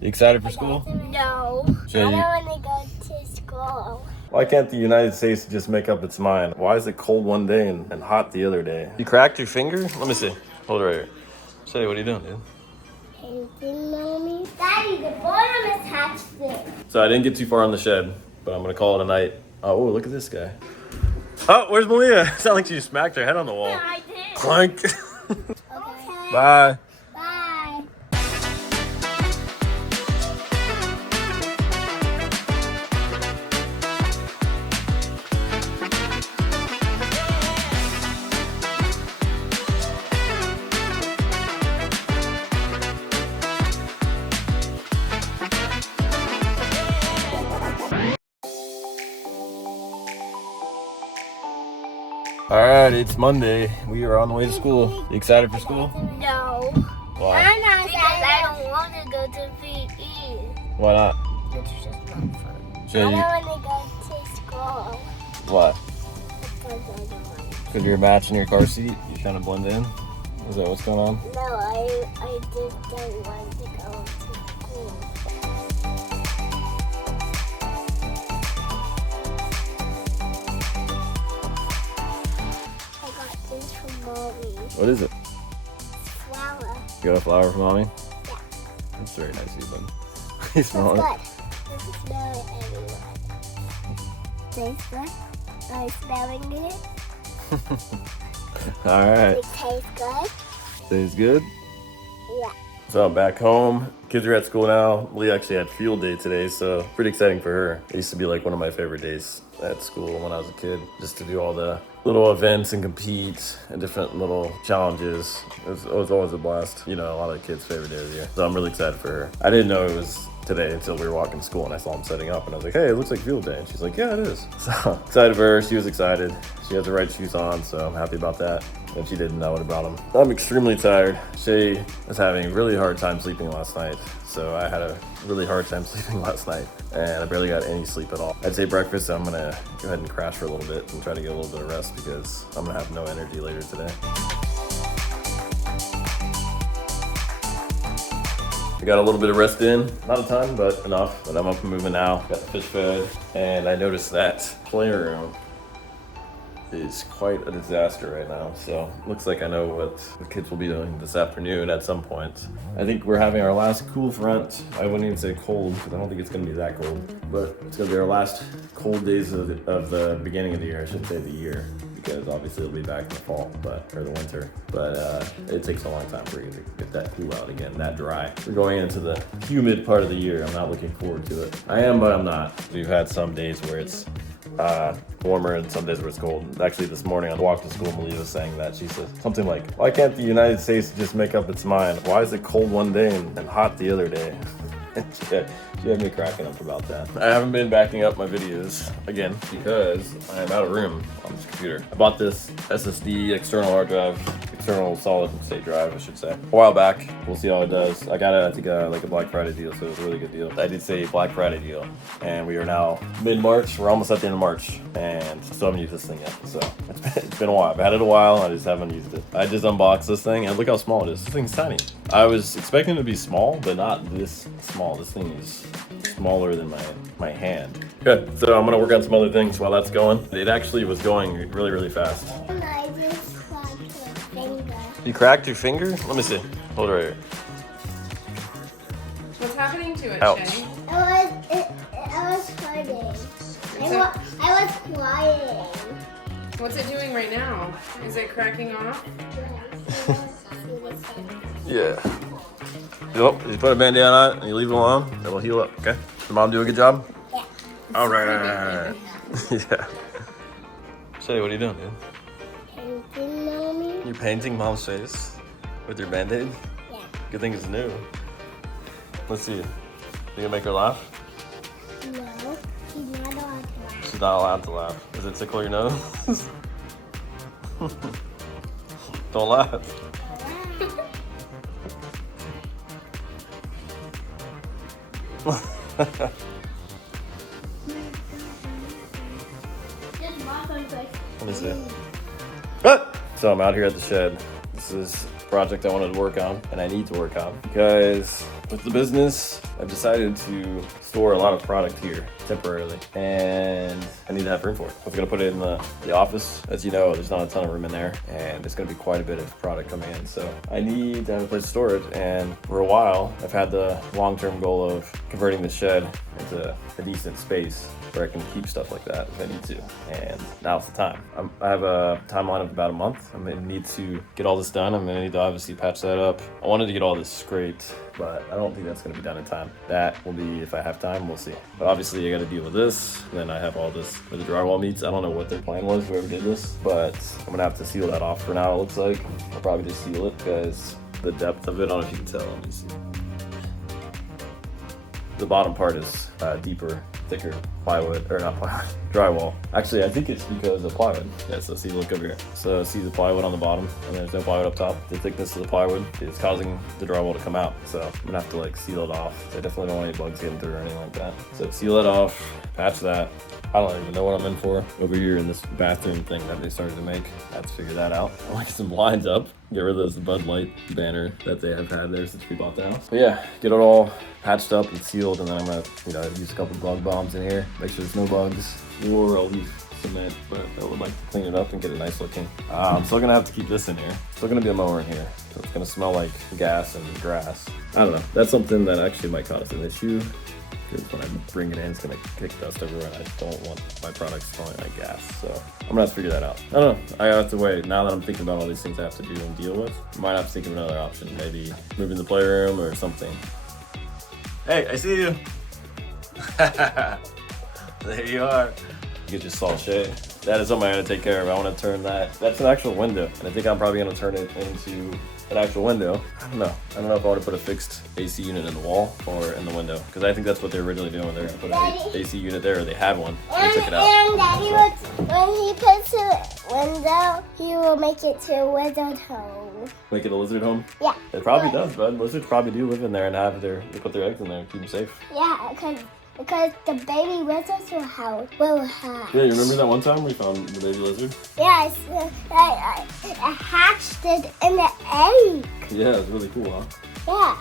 You excited for school? No. Shea, I don't want to go to school. why can't the United States just make up its mind? Why is it cold one day and hot the other day? You cracked your finger? Let me see. Hold it right here. Shea, what are you doing, dude? Painting, Mommy. Daddy, the bottom is hatched there. So I didn't get too far on the shed, but I'm gonna call it a night. Oh, look at this guy. Oh, where's Maliyah? It sounded like she just smacked her head on the wall. Yeah, I did. Clank. Okay. Bye. Bye. All right, it's Monday. We are on the way to school. You excited for school? No. Why? I'm not because I don't want to go to PE. Why not? It's just not fun. Shea, I don't want to go to school Why? because I don't want to. Because you're matching your car seat. You trying to blend in? Is that what's going on? No, I just don't want to go to school. I got this from Mommy. What is it? Flower. You got a flower from mommy? Yeah. That's very nice of you, bud. You It's smell good. it? This is smell it everywhere. Tastes good. Are you smelling it? All right. It tastes good. Tastes good. Yeah. So I'm back home. Kids are at school now. Leah actually had field day today, so pretty exciting for her. It used to be like one of my favorite days at school when I was a kid, just to do all the little events and compete and different little challenges. It was always a blast. You know, a lot of the kids' favorite day of the year. So I'm really excited for her. I didn't know it was today until we were walking to school and I saw them setting up and I was like, hey, it looks like field day. And she's like, yeah, it is. So excited for her. She was excited. She has the right shoes on, so I'm happy about that. If she didn't, I would have brought them. I'm extremely tired. Shea was having a really hard time sleeping last night. So I had a really hard time sleeping last night and I barely got any sleep at all. I'd say breakfast, I'm gonna go ahead and crash for a little bit and try to get a little bit of rest because I'm gonna have no energy later today. I got a little bit of rest in, not a ton, but enough. But I'm up and moving now. Got the fish fed, and I noticed that playroom is quite a disaster right now. So looks like I know what the kids will be doing this afternoon at some point. I think we're having our last cool front. I wouldn't even say cold because I don't think it's gonna be that cold, but it's gonna be our last cold days of the beginning of the year. I should say the year, because obviously it'll be back in the fall, or the winter. But it takes a long time for you to get that cool out again, that dry. We're going into the humid part of the year. I'm not looking forward to it. I am, but I'm not. We've had some days where it's warmer and some days where it's cold. Actually, this morning on the walk to school, Maliyah was saying that. She said something like, why can't the United States just make up its mind? Why is it cold one day and hot the other day? She had me cracking up about that. I haven't been backing up my videos again because I'm out of room on this computer. I bought this SSD external hard drive, external solid state drive, I should say, a while back. We'll see how it does. I got it, I think, like a Black Friday deal, so it was a really good deal. I did say Black Friday deal, and we are now mid-March. We're almost at the end of March, and still haven't used this thing yet. So it's been a while. I've had it a while, I just haven't used it. I just unboxed this thing, and look how small it is. This thing's tiny. I was expecting it to be small, but not this small. This thing is smaller than my hand. Good, so I'm gonna work on some other things while that's going. It actually was going really, really fast. And I just cracked my finger. You cracked your finger? Let me see. Hold it right here. What's happening to it, Ouch. Shea? I was hurting. I was crying. What's it doing right now? Is it cracking off? Yeah. Yep, you put a band-aid on it and you leave it alone, it'll heal up, okay? Did mom do a good job? Yeah. All right. Yeah. Shea, what are you doing, dude? Painting, Mommy. You're painting mom's face with your band-aid? Yeah. Good thing it's new. Let's see. You gonna make her laugh? No, she's not allowed to laugh. She's not allowed to laugh. Does it tickle your nose? Don't laugh. Let me see. Ah! So I'm out here at the shed. This is a project I wanted to work on and I need to work on because with the business I've decided to store a lot of product here temporarily, and I need to have room for it. I was gonna put it in the office. As you know, there's not a ton of room in there, and there's gonna be quite a bit of product coming in. So I need to have a place to store it, and for a while, I've had the long-term goal of converting the shed into a decent space where I can keep stuff like that if I need to, and now's the time. I have a timeline of about a month. I'm gonna need to get all this done. I'm gonna need to obviously patch that up. I wanted to get all this scraped, but I don't think that's gonna be done in time. That will be, if I have time, we'll see. But obviously I gotta deal with this, and then I have all this where the drywall meets. I don't know what their plan was, whoever did this, but I'm gonna have to seal that off for now, it looks like. I'll probably just seal it because the depth of it, I don't know if you can tell, let me see. The bottom part is deeper, thicker plywood, or not plywood, drywall. Actually, I think it's because of plywood. Yeah, so see, look over here. So see the plywood on the bottom, and there's no plywood up top. The thickness of the plywood is causing the drywall to come out. So I'm gonna have to like seal it off. So I definitely don't want any bugs getting through or anything like that. So seal it off, patch that. I don't even know what I'm in for. Over here in this bathroom thing that they started to make, I have to figure that out. I want to get some blinds up, get rid of this Bud Light banner that they have had there since we bought the house. But yeah, get it all patched up and sealed, and then I'm gonna, use a couple bug bombs in here, make sure there's no bugs, or I'll leave cement, but I would like to clean it up and get it nice looking. I'm still gonna have to keep this in here. Still gonna be a mower in here, so it's gonna smell like gas and grass. I don't know. That's something that actually might cause an issue, because when I bring it in, it's gonna kick dust everywhere, and I don't want my products smelling like gas. So I'm gonna have to figure that out. I don't know. I have to wait. Now that I'm thinking about all these things I have to do and deal with, I might have to think of another option. Maybe moving the playroom or something. Hey, I see you. There you are. You just saw Shea. That is something I gotta take care of. I wanna turn that. That's an actual window, and I think I'm probably gonna turn it into an actual window. I don't know. I don't know if I want to put a fixed AC unit in the wall or in the window, because I think that's what they're originally doing. They're gonna put an AC unit there, or they had one. They took it out. And Daddy when he puts a window, he will make it to a wizard home. Make it a lizard home? Yeah. It probably does, bud. Lizards probably do live in there and they put their eggs in there and keep them safe. Yeah, because the baby lizards will hatch. Yeah, you remember that one time we found the baby lizard? Yes, I hatched it in the egg. Yeah, it's really cool, huh? Yeah.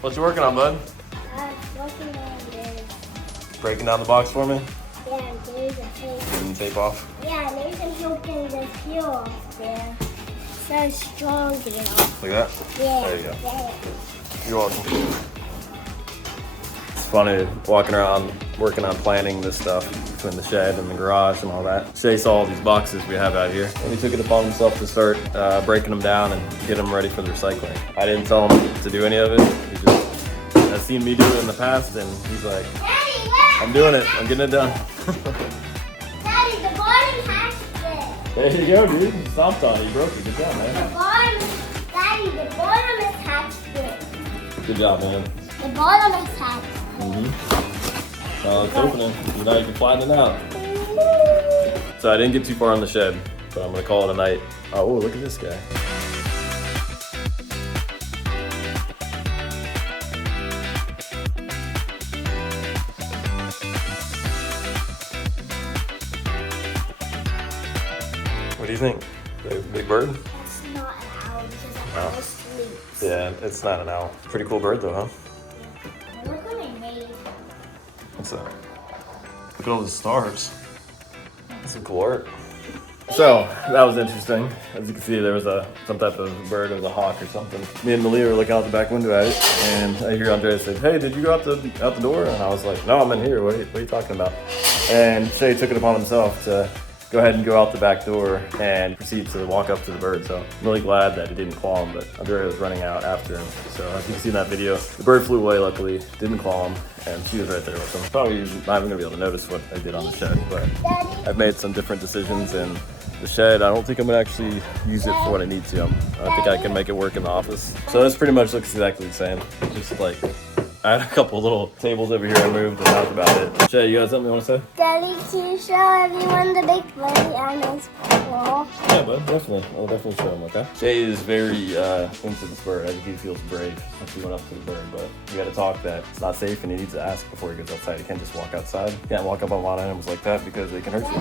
What you working on, bud? Working on this. Breaking down the box for me? Yeah, there's a tape. Getting the tape off? Yeah, there's a hook in the peel off there. So strong, you know. Like that? Yeah. There you go. Yeah. You're welcome. It's funny walking around working on planning this stuff between the shed and the garage and all that. Shea saw all these boxes we have out here, and he took it upon himself to start breaking them down and get them ready for the recycling. I didn't tell him to do any of it. He just has seen me do it in the past, and he's like, Daddy, look! I'm doing it. I'm getting it done. Daddy, the bottom hatched it. There you go, dude. You stomped on it. You broke it. Good job, man. The bottom, Daddy, the bottom is hatched it. Good job, man. The bottom is hatched. It's opening. Now you can flatten it out. So I didn't get too far on the shed, but I'm gonna call it a night. Oh, look at this guy. What do you think? Big bird? It's not an owl because an owl sleeps. Yeah, it's not an owl. Pretty cool bird though, huh? Look what I made. What's that? Look at all the stars. That's some cool art. So, that was interesting. As you can see, there was some type of bird, it was a hawk or something. Me and Maliyah were looking out the back window at it, and I hear Andrea say, hey, did you go out the door? And I was like, no, I'm in here. What are you talking about? And Shea took it upon himself to go ahead and go out the back door and proceed to walk up to the bird. So I'm really glad that it didn't claw him, but Andrea was running out after him. So as you can see in that video, the bird flew away luckily, didn't claw him, and she was right there with him. Probably not even gonna be able to notice what I did on the shed, but I've made some different decisions, and the shed, I don't think I'm gonna actually use it for what I need to. I think I can make it work in the office. So this pretty much looks exactly the same. Just like, I had a couple little tables over here I moved, and that was about it. Shea, you got something you want to say? Daddy, can you show everyone the big birdie on his wall? Yeah, bud, definitely. I'll definitely show him, okay? Shea is very into this bird. I think he feels brave once he went up to the bird, but we gotta talk that it's not safe and he needs to ask before he goes outside. He can't just walk outside. He can't walk up on a lot of animals like that because they can hurt you.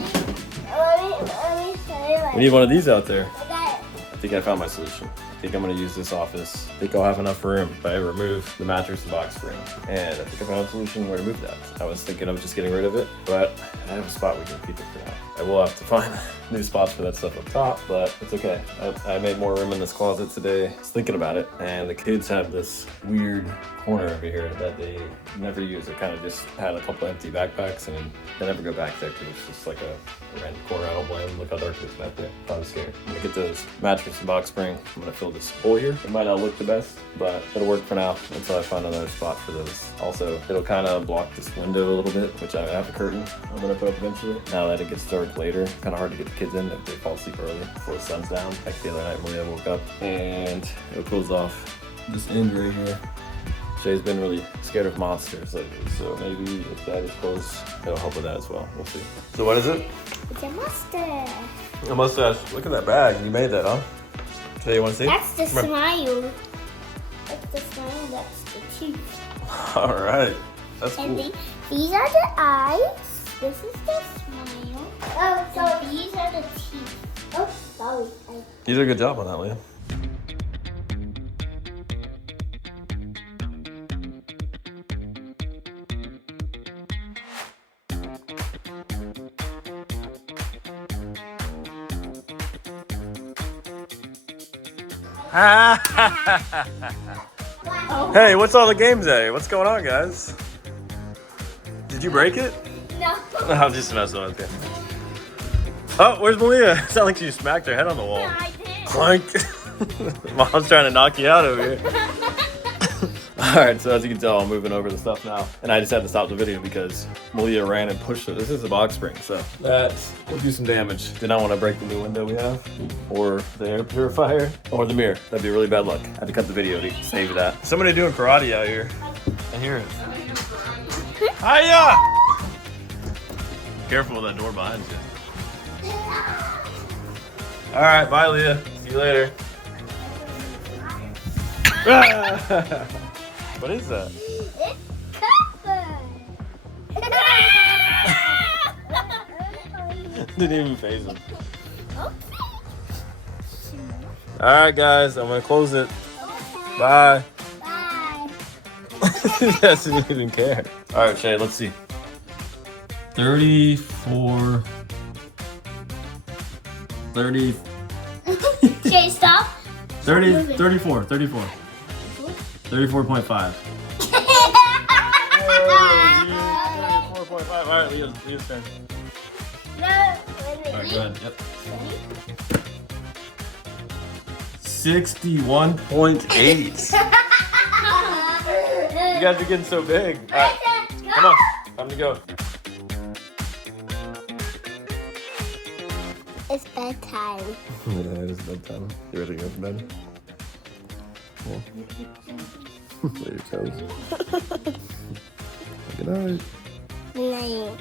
Let me say We need one of these out there. I got it. I think I found my solution. I think I'm gonna use this office. I think I'll have enough room if I remove the mattress and box spring. And I think I found a solution where to move that. I was thinking of just getting rid of it, but I have a spot we can keep it for now. I will have to find new spots for that stuff up top, but it's okay. I made more room in this closet today. I was thinking about it, and the kids have this weird corner over here that they never use. They kind of just had a couple empty backpacks, and they never go back there because it's just like a random corner. I don't blame them. Look how dark it is back there. I'm scared. I'm gonna get those mattress and box spring. I'm gonna fill this hole here. It might not look the best, but it'll work for now until I find another spot for those. Also, it'll kind of block this window a little bit, which I have a curtain I'm gonna put up eventually. Now that it gets dark later, kind of hard to get the kids in if they fall asleep early before the sun's down. Like the other night, Maliyah woke up and it'll close off this end right here. Shea's been really scared of monsters lately, so maybe if that is close, it'll help with that as well. We'll see. So what is it? It's a mustache. A mustache. Look at that bag. You made that, huh? So you want to see? That's the Come here. smile. That's the smile. That's the teeth. All right. That's And cool. these are the eyes. This is the smile. Oh, so these are the teeth. Oh, sorry. You did a good job on that, Leah. Hey, what's all the games at? What's going on, guys? Did you break it? No. I'm just messing with you. Oh, where's Maliyah? It sounded like she smacked her head on the wall. I did. Clank. Mom's trying to knock you out over here. Alright, so as you can tell, I'm moving over the stuff now. And I just had to stop the video because Maliyah ran and pushed it. This is a box spring, so that will do some damage. Did not want to break the new window we have, or the air purifier, or the mirror. That'd be really bad luck. I had to cut the video to save that. Somebody doing karate out here. I hear it. Hiya! Careful with that door behind you. Alright, bye Leah. See you later. What is that? It's covered. Didn't even phase him. Okay. Alright guys, I'm gonna close it. Okay. Bye. Bye. He doesn't even care. Alright, Shea, let's see. 34. 30. Shea, stop. 30. 34. 34. 34.5. 34.5. Alright, Leah's turn. No, Alright, go ahead. Yep. 61.8. You guys are getting so big. Alright, come on. Time to go. It's bedtime. Yeah, it is bedtime. You ready to go to bed? Cool. Lay your toes. Good night. Night.